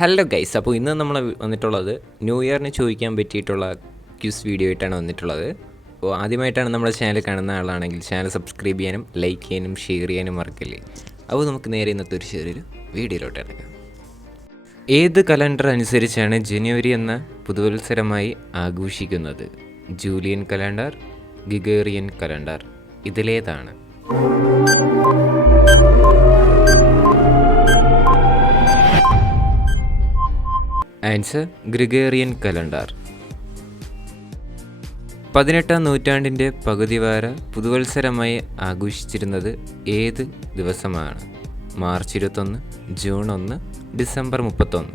Hello guys, അപ്പോൾ ഇന്ന് നമ്മൾ വന്നിട്ടുള്ളത് ന്യൂ ഇയറിന് ചോദിക്കാൻ പറ്റിയിട്ടുള്ള ക്യൂസ് വീഡിയോ ആയിട്ടാണ് വന്നിട്ടുള്ളത്. അപ്പോൾ ആദ്യമായിട്ടാണ് നമ്മുടെ ചാനൽ കാണുന്ന ആളാണെങ്കിൽ ചാനൽ സബ്സ്ക്രൈബ് ചെയ്യാനും ലൈക്ക് ചെയ്യാനും ഷെയർ ചെയ്യാനും മറക്കില്ലേ. അപ്പോൾ നമുക്ക് നേരെ ഇന്നത്തെ ഒരു ചെറിയൊരു വീഡിയോയിലോട്ട് ഇറങ്ങാം. ഏത് കലണ്ടർ അനുസരിച്ചാണ് ജനുവരി എന്ന പുതുവത്സരമായി ആഘോഷിക്കുന്നത്? ജൂലിയൻ കലണ്ടർ, ഗ്രിഗോറിയൻ കലണ്ടർ, ഇതിലേതാണ്? Answer Gregorian calendar. 18-ാം നൂറ്റാണ്ടിൻ്റെ പകുതിവാര പുതുവത്സരമായി ആഘോഷിച്ചിരുന്നത് ഏത് ദിവസമാണ്? മാർച്ച് 21, ജൂൺ 1, ഡിസംബർ 31,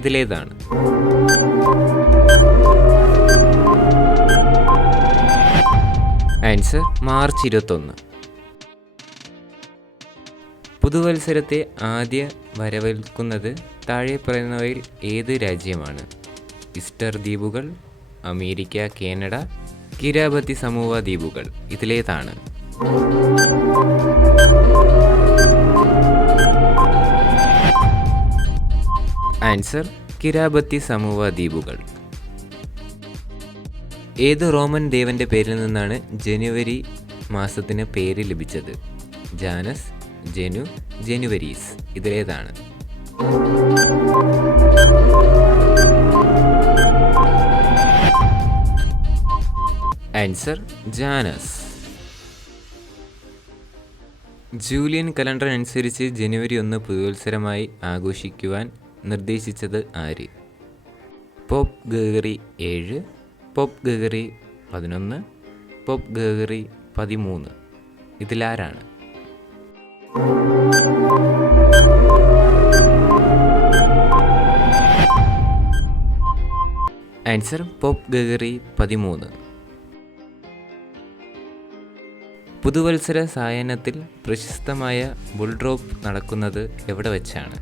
ഇതിലേതാണ്? Answer March 21. പുതുവത്സരത്തെ ആദ്യ വരവേൽക്കുന്നത് താഴെ പറയുന്നവയിൽ ഏത് രാജ്യമാണ്? ഈസ്റ്റർ ദ്വീപുകൾ, അമേരിക്ക, കാനഡ, കിരാബത്തി സമൂഹ ദ്വീപുകൾ, ഇതിലേതാണ്? ആൻസർ കിരാബത്തി സമൂഹ ദ്വീപുകൾ. ഏത് റോമൻ ദേവന്റെ പേരിൽ നിന്നാണ് ജനുവരി മാസത്തിന് പേര് ലഭിച്ചത്? ജാനസ്, ജനു, ജനുവരീസ്, ഇതിലേതാണ്? Answer Janus. ജൂലിയൻ കലണ്ടർ അനുസരിച്ച് ജനുവരി 1 പുതുവത്സരമായി ആഘോഷിക്കുവാൻ നിർദ്ദേശിച്ചത് ആര്? Pope Gregory 7, Pope Gregory 11, Pope Gregory 13, ഇതിലാരാണ്? Answer Pope Gregory 13. പുതുവത്സര സായാഹ്നത്തിൽ പ്രശസ്തമായ ബുൾ ഡ്രോപ്പ് നടക്കുന്നത് എവിടെ വെച്ചാണ്?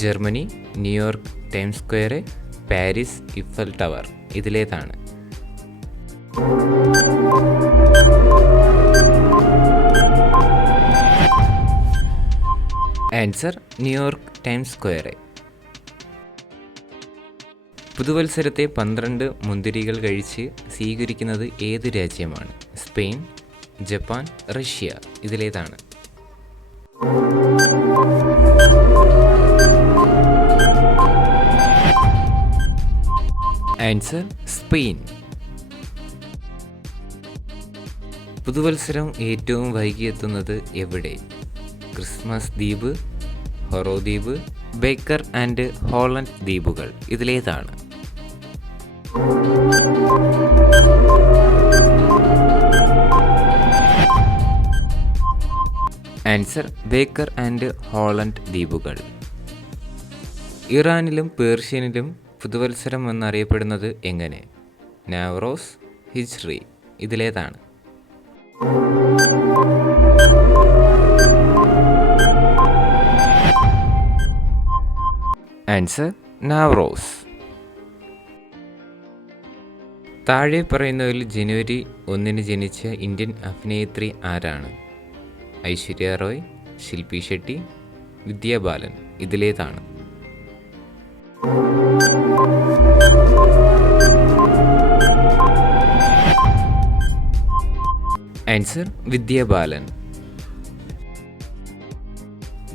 Germany, New York Times Square, Paris Eiffel Tower, ഇതിലേതാണ്? Answer New York Times Square. പുതുവത്സരത്തെ 12 മുന്തിരികൾ കഴിച്ച് സ്വീകരിക്കുന്നത് ഏത് രാജ്യമാണ്? സ്പെയിൻ, ജപ്പാൻ, റഷ്യ, ഇതിലേതാണ്? Answer Spain. പുതുവത്സരം ഏറ്റവും വൈകിയെത്തുന്നത് എവിടെ? ക്രിസ്മസ് ദ്വീപ്, ഹൊറോ ദ്വീപ്, ബേക്കർ ആൻഡ് ഹോളണ്ട് ദ്വീപുകൾ, ഇതിലേതാണ്? ആൻസർ ബേക്കർ ആൻഡ് ഹോളണ്ട് ദ്വീപുകൾ. ഇറാനിലും പേർഷ്യനിലും പുതുവത്സരം എന്നറിയപ്പെടുന്നത് എങ്ങനെ? നവറോസ്, ഹിജ്രി, ഇതിലേതാണ്? ആൻസർ നവറോസ്. താഴെ പറയുന്നതിൽ ജനുവരി 1 ജനിച്ച ഇന്ത്യൻ അഭിനേത്രി ആരാണ്? ഐശ്വര്യ റോയ്, ശില്പി ഷെട്ടി, വിദ്യാ ബാലൻ, ഇതിലേതാണ്? ആൻസർ വിദ്യാ ബാലൻ.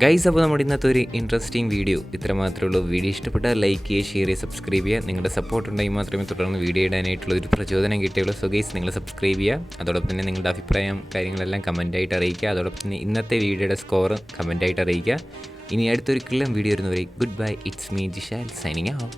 ഗൈസ്, അപ്പോൾ നമ്മുടെ ഇന്നത്തെ ഒരു ഇൻട്രസ്റ്റിംഗ് വീഡിയോ ഇത്ര മാത്രമേ ഉള്ളൂ. വീഡിയോ ഇഷ്ടപ്പെട്ടാൽ ലൈക്ക് ചെയ്യുക, ഷെയർ ചെയ്യുക, സബ്സ്ക്രൈബ് ചെയ്യുക. നിങ്ങളുടെ സപ്പോർട്ട് ഉണ്ടെങ്കിൽ മാത്രമേ തുടർന്ന് വീഡിയോ ഇടാനായിട്ടുള്ള ഒരു പ്രചോദനം കിട്ടുകയുള്ളൂ. സോ ഗൈസ്, നിങ്ങൾ സബ്സ്ക്രൈബ് ചെയ്യുക. അതോടൊപ്പം തന്നെ നിങ്ങളുടെ അഭിപ്രായം കാര്യങ്ങളെല്ലാം കമൻറ്റായിട്ട് അറിയിക്കുക. അതോടൊപ്പം തന്നെ ഇന്നത്തെ വീഡിയോയുടെ സ്കോർ കമൻറ്റായിട്ട് അറിയിക്കുക. ഇനി അടുത്തൊരു കിള്ളം വീഡിയോ വരുന്നവരെ good bye. It's me Jishal signing out.